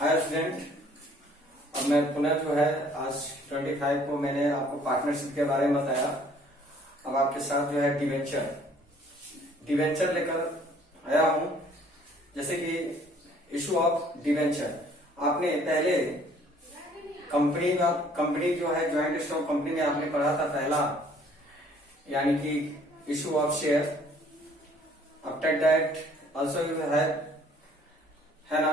Hi student. अब मैं पुनः जो है आज 25 को मैंने आपको पार्टनरशिप के बारे में बताया। अब आपके साथ जो है डिवेंचर लेकर आया हूं। जैसे कि इशू ऑफ डिवेंचर आपने पहले कंपनी जो है ज्वाइंट स्टॉक कंपनी में आपने पढ़ा था पहला, यानी कि issue of share. After that also you है ना,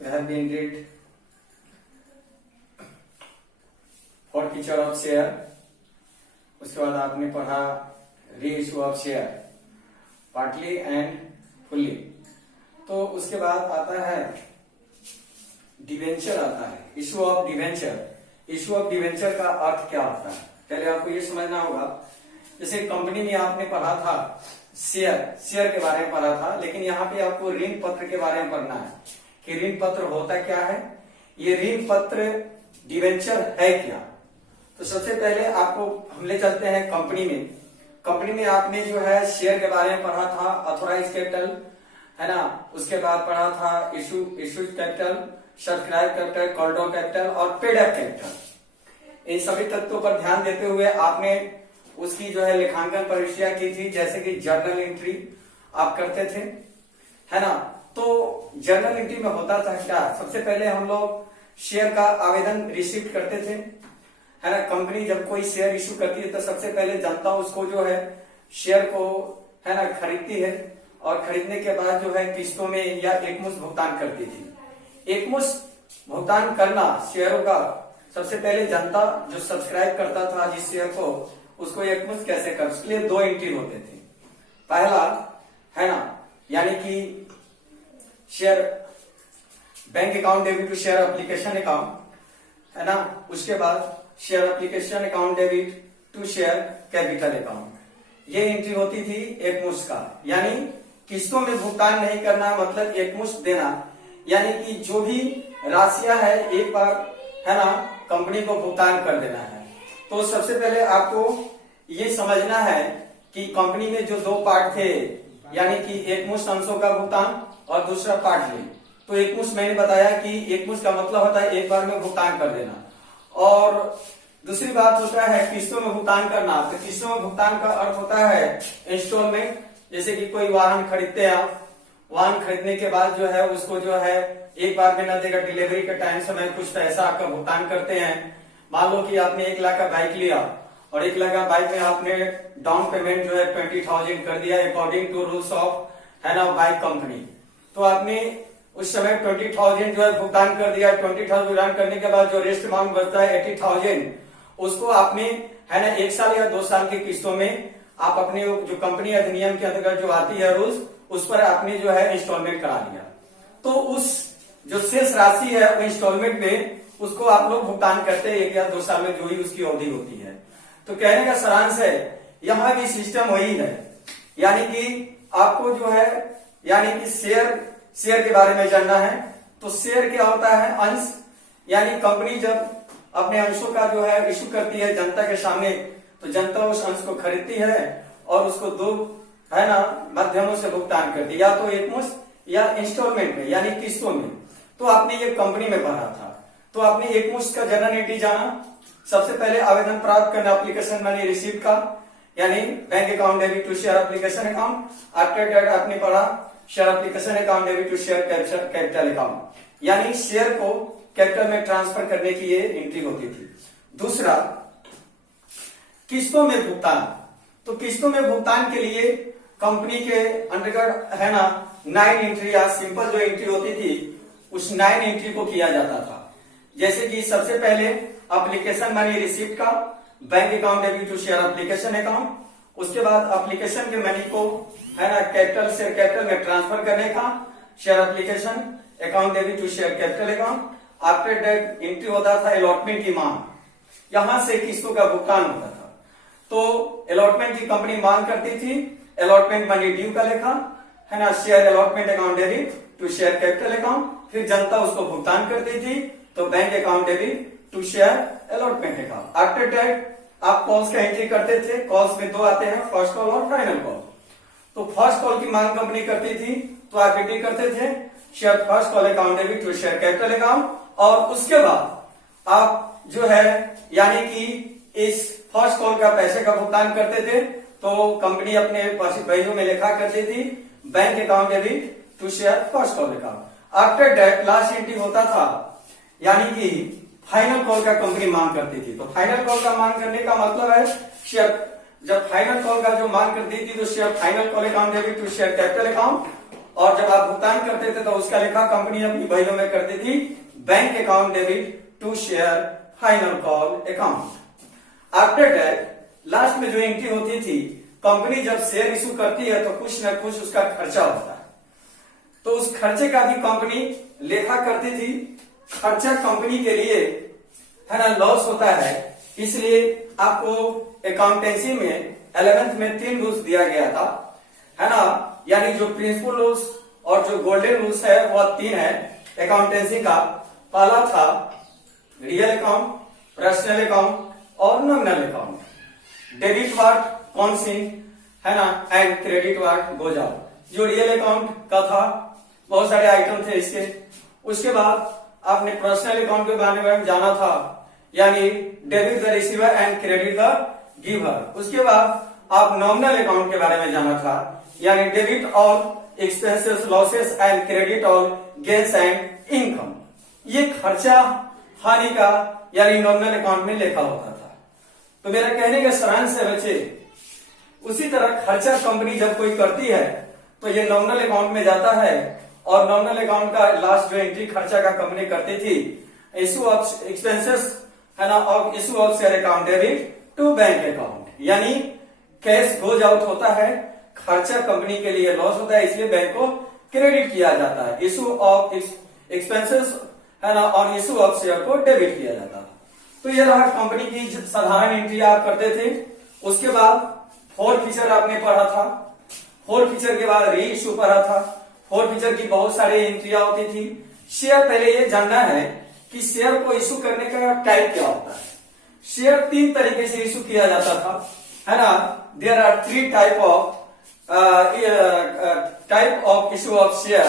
we have been read for feature of share। उसके बाद आपने पढ़ा री issue of share partly and fully. तो उसके बाद आता है डिवेंचर आता है, issue of debenture. Issue of debenture का अर्थ क्या होता है पहले आपको ये समझना होगा। जैसे कंपनी में आपने पढ़ा था शेयर के बारे में पढ़ा था, लेकिन यहाँ पे आपको ऋण पत्र के बारे में पढ़ना है कि ऋण पत्र होता क्या है, ये ऋण पत्र डिवेंचर है क्या। तो सबसे पहले आपको हम ले चलते हैं कंपनी में आपने जो है शेयर के बारे में पढ़ा था, ऑथोराइज कैपिटल है ना। उसके बाद पढ़ा था issue capital, subscribe capital, called on capital और पेड अप कैपिटल। इन सभी तत्वों पर ध्यान देते हुए आपने उसकी जो है लेखांकन प्रक्रिया की थी, जैसे कि जर्नल एंट्री आप करते थे, है ना। तो जर्नल एंट्री में होता था क्या, सबसे पहले हम लोग शेयर का आवेदन रिसीव करते थे, है ना। कंपनी जब कोई शेयर इशू करती है तो सबसे पहले जनता उसको जो है शेयर को है ना खरीदती है, और खरीदने के बाद जो है किस्तों में या एकमुश्त भुगतान करती थी। एकमुश्त भुगतान करना शेयरों का, सबसे पहले जनता जो सब्सक्राइब करता था जिस शेयर को, उसको एकमुश्त कैसे कर, उसके लिए दो एंट्री होते थे। पहला है ना, यानी कि share bank account debit to share application account, है ना। उसके बाद share application account debit to share capital account. ये एंट्री होती थी एकमुश्त का, यानी किस्तों में भुगतान नहीं करना, मतलब एकमुश्त देना, यानी कि जो भी राशियां है एक बार है ना कंपनी को भुगतान कर देना है। तो सबसे पहले आपको ये समझना है कि कंपनी में जो दो पार्ट थे, यानी कि एकमुश्त अंशों का भुगतान और दूसरा पार्टली। तो एकमुश्त मैंने बताया कि एकमुश्त का मतलब होता है एक बार में भुगतान कर देना, और दूसरी बात होता है किस्तों में भुगतान करना। तो किस्तों में भुगतान का अर्थ होता है इंस्टॉलमेंट। जैसे कि कोई वाहन खरीदते हैं आप, वाहन खरीदने के बाद जो है उसको जो है एक बार में न देकर डिलीवरी के टाइम समय कुछ पैसा आपका भुगतान करते हैं। मान लो कि आपने 1 लाख का बाइक लिया और 1 लाख का बाइक में आपने डाउन पेमेंट जो है 20,000 कर दिया अकॉर्डिंग टू रूल्स ऑफ है ना बाइक कंपनी। तो आपने उस समय 20,000 जो है भुगतान कर दिया। 20,000 भुगतान करने के बाद जो रेस्ट अमाउंट बचता है 80,000, उसको आपने है ना 1 साल या 2 साल की किस्तों में आप अपने जो कंपनी अधिनियम के अंतर्गत जो आती है रूल्स, उस पर आपने जो है इंस्टॉलमेंट करा दिया। तो उस जो शेष राशि है वो इंस्टॉलमेंट में उसको आप लोग भुगतान करते हैं 1 या 2 साल में, जो ही उसकी अवधि होती है। तो कहने का सारांश है यहां भी सिस्टम वही है, यानी कि आपको जो है यानी कि शेयर के बारे में जानना है। तो शेयर क्या होता है, अंश, यानी कंपनी जब अपने अंशों का जो है इशू करती है जनता के सामने, तो जनता उस अंश को खरीदती है और उसको दो है ना माध्यमों से भुगतान करती है, या तो एकमुश्त या इंस्टॉलमेंट में यानी किस्तों में। तो आपने ये कंपनी में पढ़ा था। तो आपने एकमुश्त का जनरल एंट्री जाना। सबसे पहले आवेदन प्राप्त करना एप्लीकेशन मनी रिसीव का, यानी bank account debit to share application account. After that आपने पढ़ा share application account debit to share capital account, यानी शेयर को कैपिटल में ट्रांसफर करने की ये एंट्री होती थी। दूसरा किस्तों में भुगतान। तो किस्तों में भुगतान के लिए कंपनी के अंतर्गत है ना 9 एंट्री या सिंपल जो एंट्री होती थी उस 9 एंट्री को किया जाता था। जैसे कि सबसे पहले एप्लीकेशन मनी रिसीप्ट का, bank account debit to share application account. उसके बाद एप्लीकेशन के मनी को है ना कैपिटल शेयर कैपिटल में ट्रांसफर करने का, share application account debit to share capital account. After that entry होता था अलॉटमेंट की मांग, यहां से किस्तों का भुगतान होता था। तो अलॉटमेंट की कंपनी मांग करती थी, अलॉटमेंट मनी ड्यू का लेखा है ना, share allotment account debit to share capital account. फिर जनता उसको भुगतान करती थी, तो bank account debit to share allotment account. After that आप कॉल्स का एंट्री करते थे। कॉल्स में 2 आते हैं, फर्स्ट कॉल और फाइनल कॉल। तो फर्स्ट कॉल की मांग कंपनी करती थी तो आप एंट्री करते थे share first call account debit to share capital account, और उसके बाद आप जो है यानी कि इस फर्स्ट कॉल का पैसे का भुगतान करते थे तो कंपनी अपने बहियों में लिखा करती थी bank account debit to share first call account. After that last entry होता था यानी कि फाइनल कॉल का कंपनी मांग करती थी। तो फाइनल कॉल का मांग करने का मतलब है शेयर, जब फाइनल कॉल का जो मांग करती थी तो share final call account debit to share capital account, और जब आप भुगतान करते थे तो उसका लिखा कंपनी अपनी बहियों में करती थी bank account debit to share final call account. After that last में जो एंट्री होती थी, कंपनी जब शेयर इशू करती है तो कुछ न कुछ उसका खर्चा होता है, तो उस खर्चे का भी कंपनी लेखा करती थी। खर्चा कंपनी के लिए है ना लॉस होता है, इसलिए आपको अकाउंटेंसी में 11th में 3 रूल्स दिया गया था, है ना, यानी जो प्रिंसिपल रूल्स और जो गोल्डन रूल्स है वह 3 है अकाउंटेंसी का। पहला था रियल अकाउंट, पर्सनल अकाउंट और नॉमिनल अकाउंट। डेबिट वार्ड कौन सी है ना, and credit ward goes out. जो रियल अकाउंट का था बहुत सारे आइटम थे इसके। उसके बाद आपने पर्सनल अकाउंट के बारे में जाना था, यानी debit the receiver and credit the giver. उसके बाद आप नॉमिनल अकाउंट के बारे में जाना था, यानी debit all expenses losses and credit all gains and income. ये खर्चा हानि का यानी नॉमिनल अकाउंट में लिखा होता था। तो मेरा कहने का सारांश है बच्चे, उसी तरह खर्चा कंपनी जब कोई करती है तो ये नॉमिनल अकाउंट में जाता है, और नॉमिनल अकाउंट का लास्ट जो एंट्री खर्चा का कंपनी करती थी इशू ऑफ एक्सपेंसेस है ना, और issue of share account debit to bank account, यानी कैश गोज आउट होता है, खर्चा कंपनी के लिए लॉस होता है, इसलिए बैंक को क्रेडिट किया जाता है। इशू ऑफ एक्सपेंसेस है ना, और इशू ऑफ शेयर को डेबिट किया जाता है। तो ये रहा कंपनी की साधारण एंट्री आप करते थे। उसके बाद 4 फीचर आपने पढ़ा था। 4 फीचर के बाद री इशू पढ़ा था। 4 फीचर की बहुत सारी एंट्रियां होती थी। शेयर, पहले ये जानना है कि शेयर को इशू करने का टाइप क्या होता है। शेयर 3 तरीके से इशू किया जाता था, है ना। There are 3 type of issue of share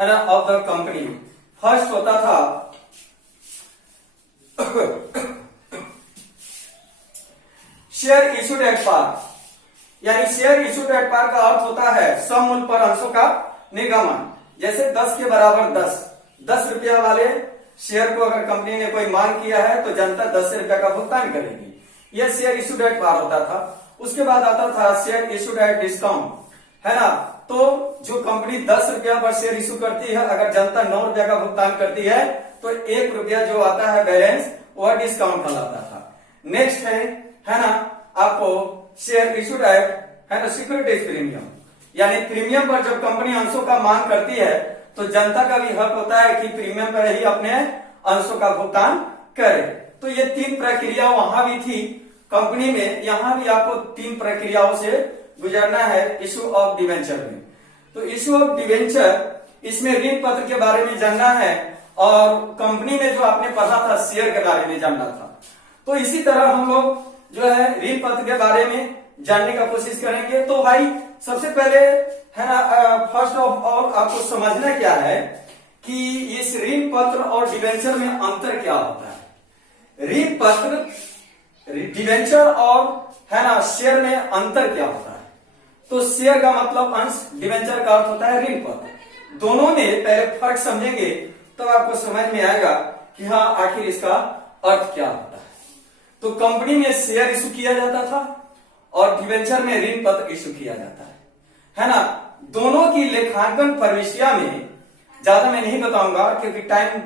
है ना ऑफ द कंपनी। फर्स्ट होता था शेयर इशूड एट पार, यानी शेयर इशूड एट पार का अर्थ होता है सम मूल्य पर अंशों का निगमन। जैसे 10 के बराबर 10 रुपया वाले शेयर को अगर कंपनी ने कोई मांग किया है तो जनता 10 रुपया का भुगतान करेगी। यह शेयर इशूड एट पार होता था। उसके बाद आता था शेयर इशूड एट डिस्काउंट, है ना। तो जो कंपनी 10 रुपया पर शेयर इशू करती है, अगर जनता 9 रुपया का भुगतान करती है तो 1 रुपया जो आता है बैलेंस वह डिस्काउंट कहलाता था। नेक्स्ट है ना आपको शेयर इशूड एट है ना सिक्योरिटीज प्रीमियम, यानी प्रीमियम पर जब कंपनी अंशों का मांग करती है तो जनता का भी हक होता है कि प्रीमियम पर ही अपने अंशों का भुगतान करे। तो ये 3 प्रक्रिया वहां भी थी कंपनी में, यहां भी आपको 3 प्रक्रियाओं से गुजरना है इशू ऑफ डिवेंचर में। तो इशू ऑफ डिवेंचर, इसमें ऋण पत्र के बारे में जानना है, और कंपनी में जो आपने पढ़ा था शेयर के बारे में जानना था। तो इसी तरह हम लोग जो है ऋण पत्र के बारे में जानने का कोशिश करेंगे। तो भाई सबसे पहले है ना फर्स्ट ऑफ ऑल आपको समझना क्या है कि इस ऋण पत्र और डिवेंचर में अंतर क्या होता है। ऋण पत्र, डिवेंचर और है ना शेयर में अंतर क्या होता है। तो शेयर का मतलब अंश, डिवेंचर का अर्थ होता है ऋण पत्र। दोनों में पहले फर्क समझेंगे तब आपको समझ में आएगा कि हाँ आखिर इसका अर्थ क्या होता है। तो कंपनी में शेयर इशू किया जाता था और डिवेंचर में ऋण पत्र इशू किया जाता है ना। दोनों की लेखांकन प्रविष्टियां में ज्यादा मैं नहीं बताऊंगा क्योंकि टाइम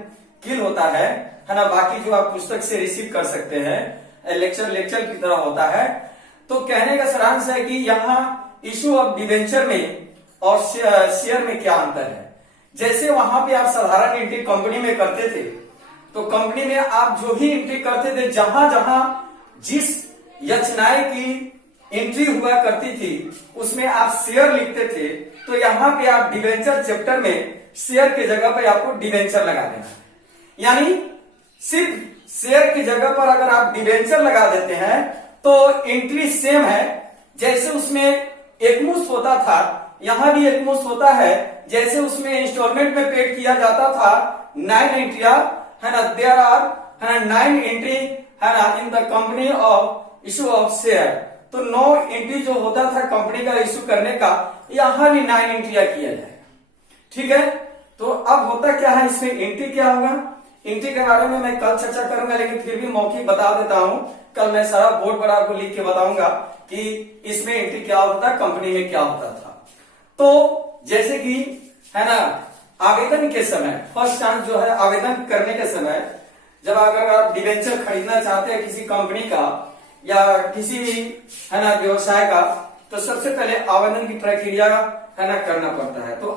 किल होता है ना। बाकी जो आप पुस्तक से रिसीव कर सकते हैं, लेक्चर की तरह होता है। तो कहने का सारांश है कि यहाँ इशू ऑफ डिवेंचर में और शेयर में क्या अंतर है। जैसे वहां पे आप साधारण एंट्री कंपनी में करते थे, तो कंपनी में आप जो भी एंट्री करते थे, जहां जहां जिस योजनाएं की एंट्री हुआ करती थी उसमें आप शेयर लिखते थे, तो यहाँ पे आप डिवेंचर चैप्टर में शेयर की जगह पे आपको डिवेंचर लगा देना है। यानी सिर्फ शेयर की जगह पर अगर आप डिवेंचर लगा देते हैं तो एंट्री सेम है। जैसे उसमें एकमुश्त होता था, यहां भी एकमुश्त होता है, जैसे उसमें इंस्टॉलमेंट में पेड किया जाता था 9 एंट्रिया, है ना, देयर आर, है ना, 9 एंट्री, है ना, in the company of issue of share. तो 9 एंट्री जो होता था कंपनी का इशू करने का, यहां भी 9 एंट्रिया किया जाएगा। ठीक है, तो अब होता क्या है इसमें, एंट्री क्या होगा, एंट्री के बारे में मैं कल चर्चा करूंगा, लेकिन फिर भी मौखिक बता देता हूं। कल मैं सारा बोर्ड पर आपको लिख के बताऊंगा कि इसमें एंट्री क्या होता है, कंपनी में क्या होता था। तो जैसे कि, है ना, आवेदन के समय, फर्स्ट चांस जो है आवेदन करने के समय, जब अगर आप डिवेंचर खरीदना चाहते हैं किसी कंपनी का या किसी, है ना, व्यवसाय का, तो सबसे पहले आवेदन की प्रक्रिया, है ना, करना पड़ता है। तो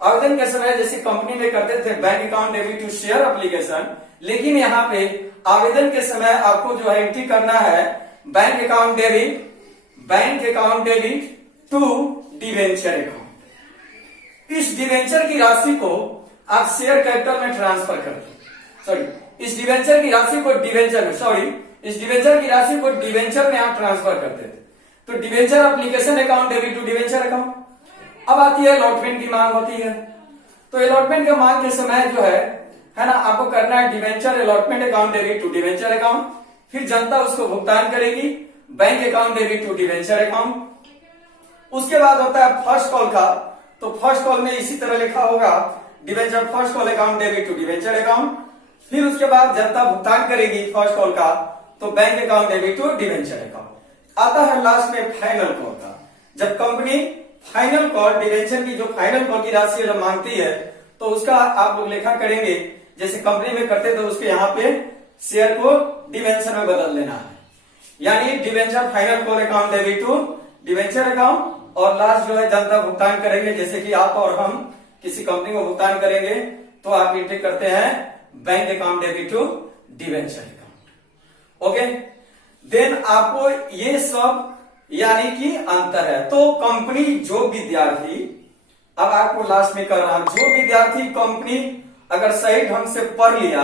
आवेदन के समय जैसे कंपनी में करते थे bank account debit to share application, लेकिन यहाँ पे आवेदन के समय आपको जो है एंट्री करना है bank account debit to debenture account. इस डिवेंचर की राशि को आप शेयर कैपिटल में ट्रांसफर करते, इस डिवेंचर की राशि को डिवेंचर में आप ट्रांसफर करते थे। तो debenture application account debit to debenture account. अब आती है अलॉटमेंट की मांग होती है, तो अलॉटमेंट के मांग के समय जो है ना, आपको करना है debenture allotment account debit to debenture account, फिर जनता उसको भुगतान करेगी bank account debit to debenture account. उसके बाद होता है फर्स्ट कॉल का, तो फर्स्ट कॉल में इसी तरह लिखा होगा debenture first call account debit to debenture account. फिर उसके बाद जनता भुगतान करेगी फर्स्ट कॉल का, तो bank account debit to debenture account. आता है लास्ट में फाइनल कॉल का, जब कंपनी फाइनल कॉल, डिवेंचर की जो फाइनल कॉल की राशि जब मांगती है, तो उसका आप लोग लेखा करेंगे जैसे कंपनी में करते थे, उसके यहाँ पे शेयर को डिवेंचर में बदल लेना है, यानी debenture final call account debit to debenture account. और लास्ट जो है जनता भुगतान करेंगे, जैसे कि आप और हम किसी कंपनी को भुगतान करेंगे, तो आप एंट्री करते हैं bank account debit to debenture account. Okay, then आपको ये सब यानी कि अंतर है। तो कंपनी जो विद्यार्थी, अब आपको लास्ट में कर रहा हूं, जो विद्यार्थी कंपनी अगर सही ढंग से पढ़ लिया,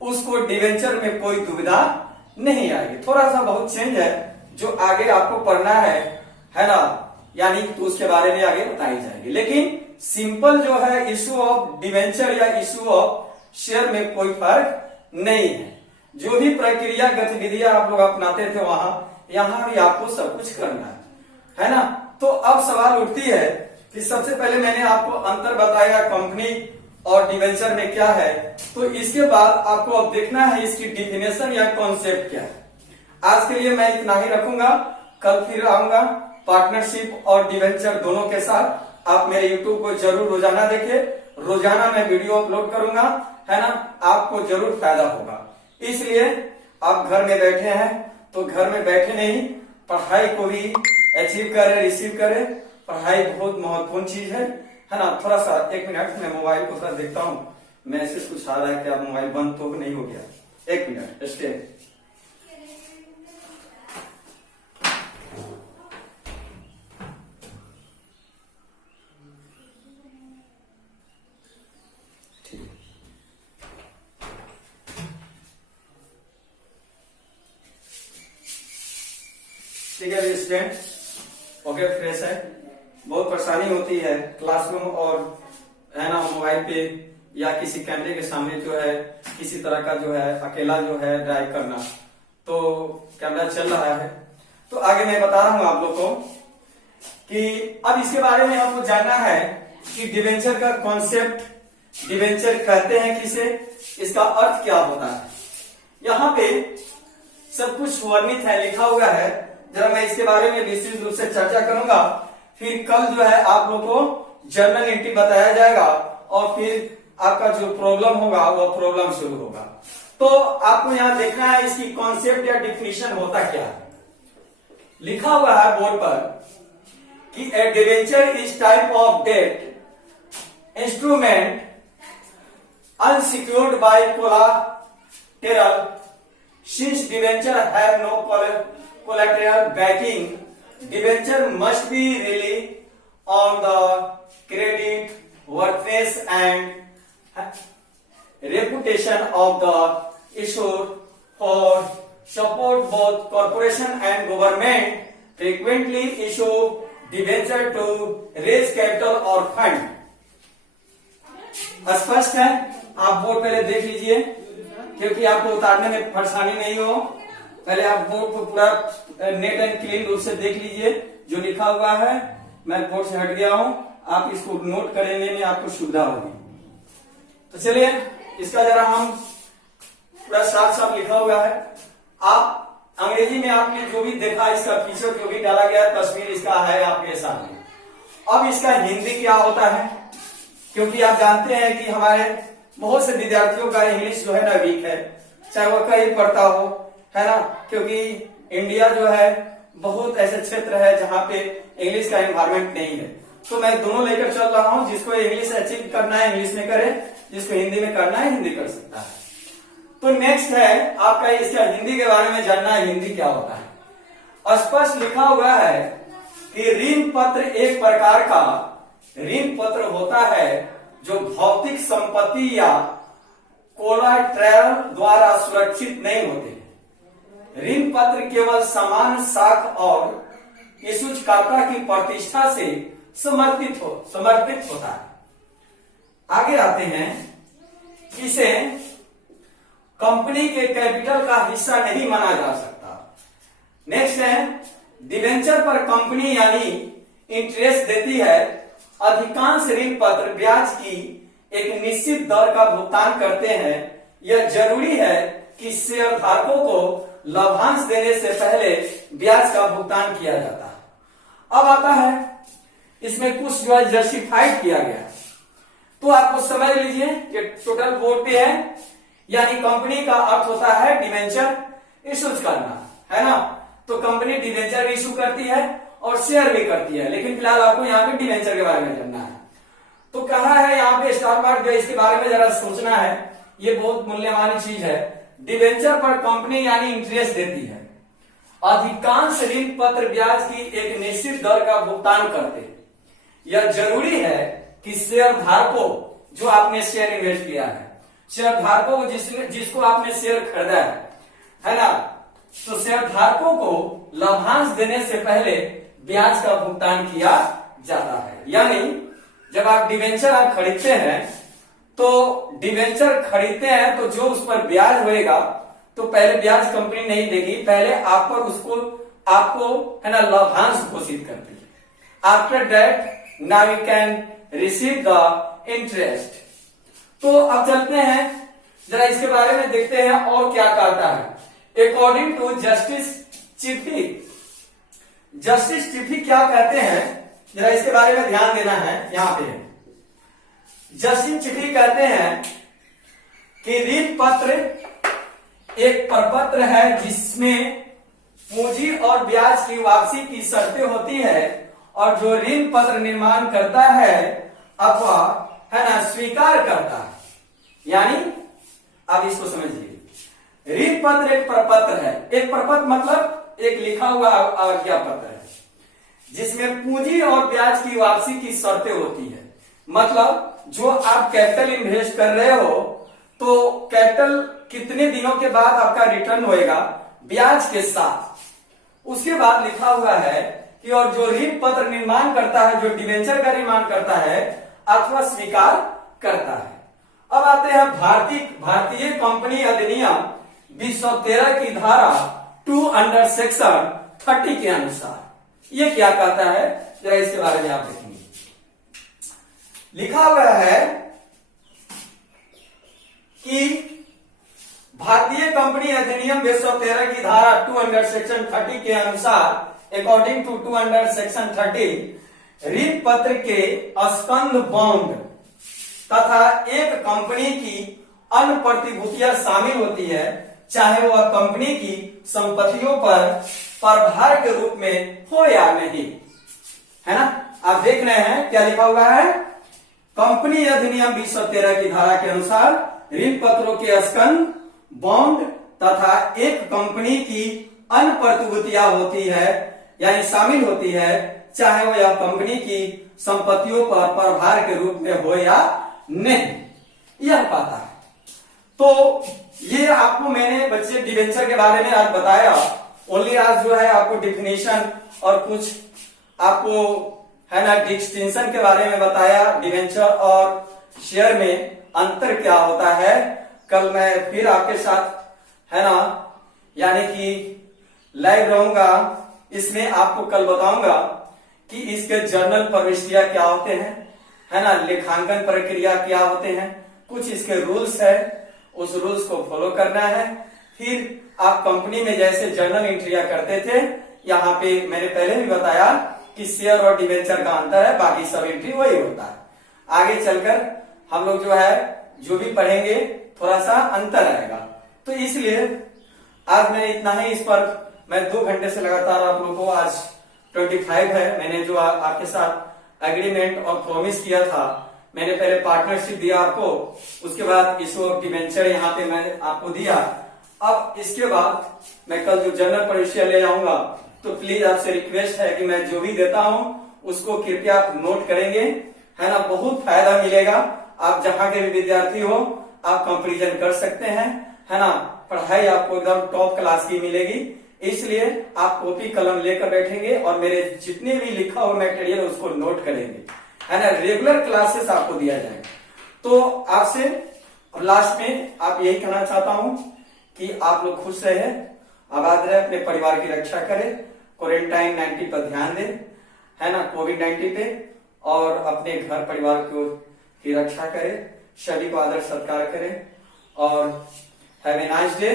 उसको डिवेंचर में कोई दुविधा नहीं आएगी। थोड़ा सा बहुत चेंज है जो आगे आपको पढ़ना है ना, यानी तो उसके बारे में आगे बताई जाएगी, लेकिन सिंपल जो है इशू ऑफ डिवेंचर या इशू ऑफ शेयर में कोई फर्क नहीं है। जो भी प्रक्रिया गतिविधियां आप लोग अपनाते थे वहां, यहां भी आपको सब कुछ करना है ना। तो अब सवाल उठती है कि सबसे पहले मैंने आपको अंतर बताया कंपनी और डिवेंचर में क्या है, तो इसके बाद आपको अब देखना है इसकी डिफिनेशन या कॉन्सेप्ट क्या है। आज के लिए मैं इतना ही रखूंगा, कल फिर आऊंगा पार्टनरशिप और डिवेंचर दोनों के साथ। आप मेरे यूट्यूब को जरूर रोजाना देखिए, रोजाना मैं वीडियो अपलोड करूंगा, है ना, आपको जरूर फायदा होगा। इसलिए आप घर में बैठे हैं तो घर में बैठे नहीं, पढ़ाई को भी अचीव करें, रिसीव करें। पढ़ाई बहुत महत्वपूर्ण चीज है ना। थोड़ा सा 1 मिनट मैं मोबाइल को थोड़ा देखता हूँ, मैसेज कुछ आ रहा है, क्या मोबाइल बंद तो नहीं हो गया? 1 मिनट स्टे। ठीक है स्टूडेंट, ओके, फ्रेश है। बहुत परेशानी होती है क्लासरूम और, है ना, मोबाइल पे या किसी कैमरे के सामने जो है किसी तरह का जो है अकेला जो है ड्राइव करना। तो कैमरा चल रहा है, तो आगे मैं बता रहा हूं आप लोग को कि अब इसके बारे में आपको जानना है कि डिवेंचर का कॉन्सेप्ट, डिवेंचर कहते हैं किसे, इसका अर्थ क्या होता है। यहाँ पे सब कुछ वर्णित है, लिखा हुआ है। जरा मैं इसके बारे में विस्तृत रूप से चर्चा करूंगा, फिर कल जो है आप लोग को जर्नल एंट्री बताया जाएगा और फिर आपका जो प्रॉब्लम होगा वो प्रॉब्लम शुरू होगा। तो आपको यहाँ देखना है इसकी कॉन्सेप्ट या डिफिनेशन होता क्या है। लिखा हुआ है बोर्ड पर कि a debenture is type of debt instrument unsecured by collateral since debenture have no collateral backing, debenture must be really on the credit worthiness and reputation of the issuer for support. Both corporation and government frequently issue debenture to raise capital और fund. स्पष्ट है? आप board पहले देख लीजिए क्योंकि आपको उतारने में परेशानी नहीं हो। पहले आप बोर्ड को पूरा नेट एंड क्लीन रूप से देख लीजिए जो लिखा हुआ है। मैं बोर्ड से हट गया हूं, आप इसको नोट करने में आपको सुविधा होगी। तो चलिए इसका जरा हम पूरा साफ साफ लिखा हुआ है। आप अंग्रेजी में आपने जो भी देखा, इसका फीचर जो भी डाला गया तस्वीर इसका है आपके सामने। अब इसका हिंदी क्या होता है, क्योंकि आप जानते हैं कि हमारे बहुत से विद्यार्थियों का इंग्लिश जो है ना वीक है, चाहे वो कहीं पढ़ता हो, है ना, क्योंकि इंडिया जो है बहुत ऐसे क्षेत्र है जहां पे इंग्लिश का एनवायरमेंट नहीं है। तो मैं दोनों लेकर चल रहा हूं, जिसको इंग्लिश अचीव करना है इंग्लिश में करे, जिसको हिंदी में करना है हिंदी कर सकता है। तो नेक्स्ट है आपका इसका हिंदी के बारे में जानना है, हिंदी क्या होता है। स्पष्ट लिखा हुआ है कि ऋण पत्र एक प्रकार का ऋण पत्र होता है जो भौतिक संपत्ति या कोलाट्रल द्वारा सुरक्षित नहीं होते। ऋण पत्र केवल समान साख और इशूकर्ता की प्रतिष्ठा से समर्पित होता है। आगे आते हैं, इसे कंपनी के कैपिटल का हिस्सा नहीं माना जा सकता। नेक्स्ट है, डिवेंचर पर कंपनी यानी इंटरेस्ट देती है। अधिकांश ऋण पत्र ब्याज की एक निश्चित दर का भुगतान करते हैं। यह जरूरी है कि शेयरधारकों को लाभांश देने से पहले ब्याज का भुगतान किया जाता है। अब आता है इसमें कुछ जो है जस्टिफाइड किया गया है, तो आपको समझ लीजिए कि टोटल बोर्ड पे है, यानी कंपनी का अर्थ होता है डिवेंचर इशू करना, है ना। तो कंपनी डिवेंचर इशू करती है और शेयर भी करती है, लेकिन फिलहाल आपको यहाँ पे डिवेंचर के बारे में जानना है। तो कहा है यहाँ पे स्टार मार्क जो इसके बारे में जरा सोचना है, ये बहुत मूल्यवान चीज है। डिवेंचर पर कंपनी यानी इंटरेस्ट देती है। अधिकांश ऋण पत्र ब्याज की एक निश्चित दर का भुगतान करते हैं। यह जरूरी है कि शेयर धारकों, जो आपने शेयर इन्वेस्ट किया है, शेयर धारकों को जिसको आपने शेयर खरीदा है ना, तो शेयर धारकों को लाभांश देने से पहले ब्याज का भुगतान किया जाता है। यानी जब आप डिवेंचर खरीदते हैं तो डिवेंचर खरीदते हैं तो जो उस पर ब्याज होएगा, तो पहले ब्याज कंपनी नहीं देगी, पहले आप पर आपको है ना लाभांश घोषित करती है। After that now you can receive the interest. तो अब चलते हैं जरा इसके बारे में देखते हैं और क्या कहता है। अकॉर्डिंग टू जस्टिस चिफी, जस्टिस चिफी क्या कहते हैं, जरा इसके बारे में ध्यान देना है। यहां पे जस्टिस चिफी कहते हैं कि ऋण पत्र एक प्रपत्र है जिसमें पूंजी और ब्याज की वापसी की शर्तें होती है, और जो ऋण पत्र निर्माण करता है अथवा है ना स्वीकार करता है। यानी अब इसको समझिए, ऋण पत्र एक प्रपत्र है। एक प्रपत्र मतलब एक लिखा हुआ आज्ञा पत्र है जिसमें पूंजी और ब्याज की वापसी की शर्तें होती है। मतलब जो आप कैपिटल इन्वेस्ट कर रहे हो तो कैपिटल कितने दिनों के बाद आपका रिटर्न होएगा ब्याज के साथ। उसके बाद लिखा हुआ है कि और जो ऋण पत्र निर्माण करता है, जो डिवेंचर का निर्माण करता है अथवा स्वीकार करता है। अब आते हैं भारतीय कंपनी अधिनियम 213 की धारा 2 अंडर सेक्शन 30 के अनुसार ये क्या कहता है, जरा इसके बारे में आप देखेंगे। लिखा हुआ है कि भारतीय कंपनी अधिनियम 213 की धारा 2 अंडर सेक्शन 30 के अनुसार अकॉर्डिंग टू 2 अंडर सेक्शन 30 ऋण पत्र के स्कंद बॉन्ड तथा एक कंपनी की अन्य प्रतिभूतियां शामिल होती है, चाहे वह कंपनी की संपत्तियों पर प्रभार के रूप में हो या नहीं, है ना। आप देख रहे हैं क्या लिखा हुआ है, कंपनी अधिनियम 213 की धारा के अनुसार ऋण पत्रों के स्कंद बॉन्ड तथा एक कंपनी की अन्य प्रतिभूतियां होती है यानी शामिल होती है, चाहे वह यह कंपनी की संपत्तियों पर प्रभार के रूप में हो या नहीं, यह पाता है। तो ये आपको मैंने बच्चे डिवेंचर के बारे में आज बताया। ओनली आज जो है आपको डिफिनेशन और कुछ आपको है ना डिस्टिंक्शन के बारे में बताया, डिवेंचर और शेयर में अंतर क्या होता है। कल मैं फिर आपके साथ है ना यानी कि लाइव रहूंगा, इसमें आपको कल बताऊंगा कि इसके जर्नल प्रविष्टियां क्या होते हैं, है ना, लेखांकन प्रक्रिया क्या होते हैं, कुछ इसके रूल्स है, उस रूल्स को फॉलो करना है। फिर आप कंपनी में जैसे जर्नल एंट्रिया करते थे, यहाँ पे मैंने पहले भी बताया कि शेयर और डिवेंचर का अंतर है, बाकी सब एंट्री वही होता है। आगे चलकर हम लोग जो है जो भी पढ़ेंगे थोड़ा सा अंतर आएगा। तो इसलिए आज मैंने इतना ही, इस पर मैं 2 घंटे से लगातार आप लोगों को, आज 25 है, मैंने जो आपके साथ एग्रीमेंट और प्रॉमिस किया था, मैंने पहले पार्टनरशिप दिया आपको, उसके बाद इशू ऑफ डिवेंचर यहाँ पे मैंने आपको दिया। अब इसके बाद मैं कल जो जर्नल परीक्षा ले जाऊंगा, तो प्लीज आपसे रिक्वेस्ट है कि मैं जो भी देता हूँ उसको कृपया आप नोट करेंगे, है ना, बहुत फायदा मिलेगा। आप जहां के भी विद्यार्थी हो आप कंपैरिजन कर सकते हैं, है ना, पढ़ाई आपको एकदम टॉप क्लास की मिलेगी। इसलिए आप कॉपी कलम लेकर बैठेंगे और मेरे जितने भी लिखा हुआ मटेरियल उसको नोट करेंगे, है ना, रेगुलर क्लासेस आपको दिया जाएगा। तो आपसे लास्ट में आप यही कहना चाहता हूं कि आप लोग खुश रहे, आबाद रहे, अपने परिवार की रक्षा करें, क्वारंटाइन 90 पर ध्यान दें, है ना, कोविड-19 पे, और अपने घर परिवार को की रक्षा करें, सभी को आदर सत्कार करें, और have a nice day.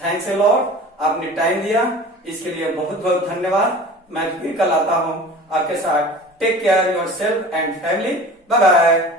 Thanks a lot, आपने टाइम दिया, इसके लिए बहुत बहुत धन्यवाद। मैं फिर कल आता हूं आपके साथ। Take care yourself and family. Bye bye.